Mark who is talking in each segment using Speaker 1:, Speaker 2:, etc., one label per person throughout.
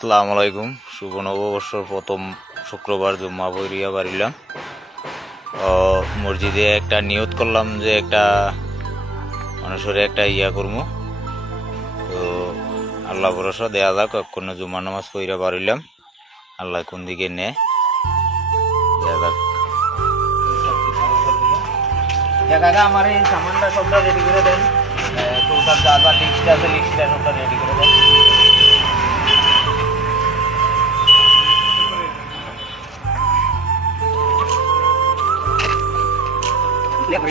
Speaker 1: আসসালামু আলাইকুম শুভ নববর্ষর প্রথম শুক্রবার জুম্মা পড়িয়া বাড়িলাম। মসজিদে একটা নিয়ত করলাম যে একটা মানুষের একটা ইয়া করব তো, আল্লাহ ভরসা দেয়া যাক কোনো জুম্মা নামাজ পড়িয়া বাড়িলাম। আল্লাহ কোন দিকে নেয়, দেয়া যাক।
Speaker 2: কাকা আমার এই সামানটা সবটা রেডি করে দেন। যা যা লিস্ট আছে লিস্টটা সবটা রেডি করে দেন। এই যে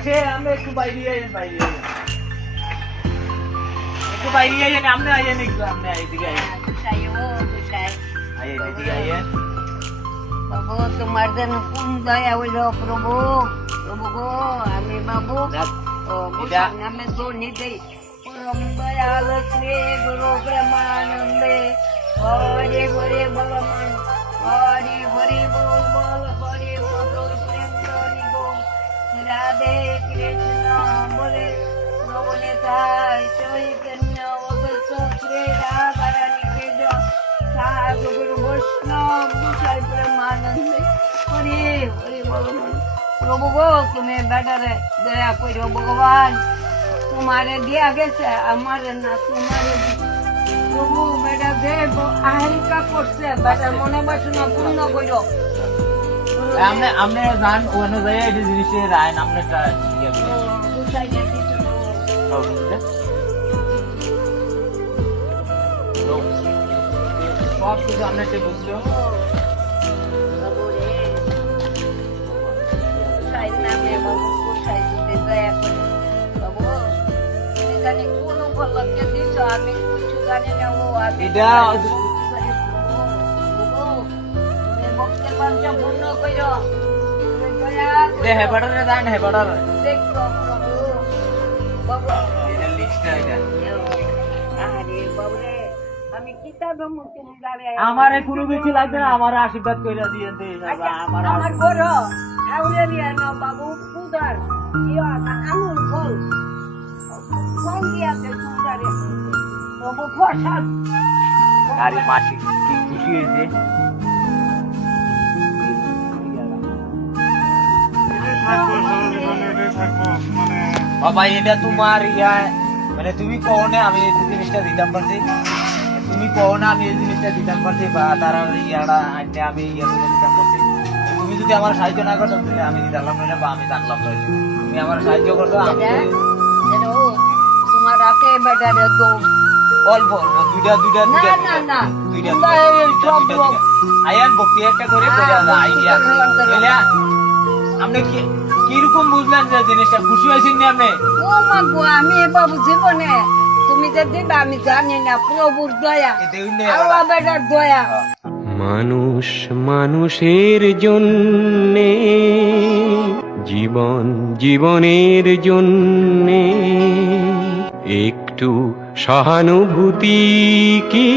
Speaker 2: আসে আমরা একটু বাইরে আইন বাইরে আইন একটু বাইরে আইন আপনি আইন একটু আপনি এইদিকে আইন আইন এদিকে আইন
Speaker 3: বাবু তোমার যেন কোন দয়া হইল প্রভু? প্রভু গো আমি বাবু। ও নামে ধনী দেই। পরম দয়াল শ্রী গুরু প্রেমানন্দে হরে হরে বলমান প্রভু গো তুমি বেটারে দয়া করো ভগবান তোমারে দিয়া গেছে আমার না তোমারে প্রভু বেটা দে আহরিকা করছে বেটার মনে বাসনা পূর্ণ করো
Speaker 2: যাই এই জিনিসের
Speaker 3: তুমি জানি কোন উপলক্ষে দিছ আমি কিছু জানি না ও আমি
Speaker 2: এটা- এটা হেবাটারে যান হেবাটারে
Speaker 3: দেখো বাবু।
Speaker 2: এটা লিস্টটা এটা। আমার কোনো কিছু লাগবে না আমার আশীর্বাদ করে দিয়ে দে আমার
Speaker 3: আমার বড় ঠাউরে নিয়ে নাও বাবু ইয়া বাবু প্রসাদ।
Speaker 2: গাড়ি মাসি খুশি হয়েছে। বাবা এটা তোমার ইয়া মানে তুমি কও না আমি জিনিসটা দিতাম পারছি তুমি কও না আমি এই জিনিসটা দিতাম পারছি বা তারা ইয়াটা আনতে আমি ইয়া দিতাম পারছি তুমি যদি আমার সাহায্য না করতো তাহলে আমি দিতাম না বা আমি জানলাম না তুমি আমার সাহায্য করতো আমি
Speaker 3: ও তোমার রাতে বেটারে দো
Speaker 2: অল্প অল্প দুইটা দুইটা
Speaker 3: না,
Speaker 2: দুইটা
Speaker 3: না, না।
Speaker 2: দুইটা। আয়ান ভক্তি একটা করে করে আইডিয়া। আপনি কি কীরকম বুঝলেন যে জিনিসটা? খুশি হয়েছেন না আপনি?
Speaker 3: ও মা গো আমি বাবু জীবনে তুমি যে দিবা আমি জানি না প্রভুর দয়া।
Speaker 2: এ দেখুন না,
Speaker 3: আল্লাহ বেটার দয়া।
Speaker 4: মানুষ মানুষের জন্য জীবন জীবনের জন্যে একটু সহানুভূতি কি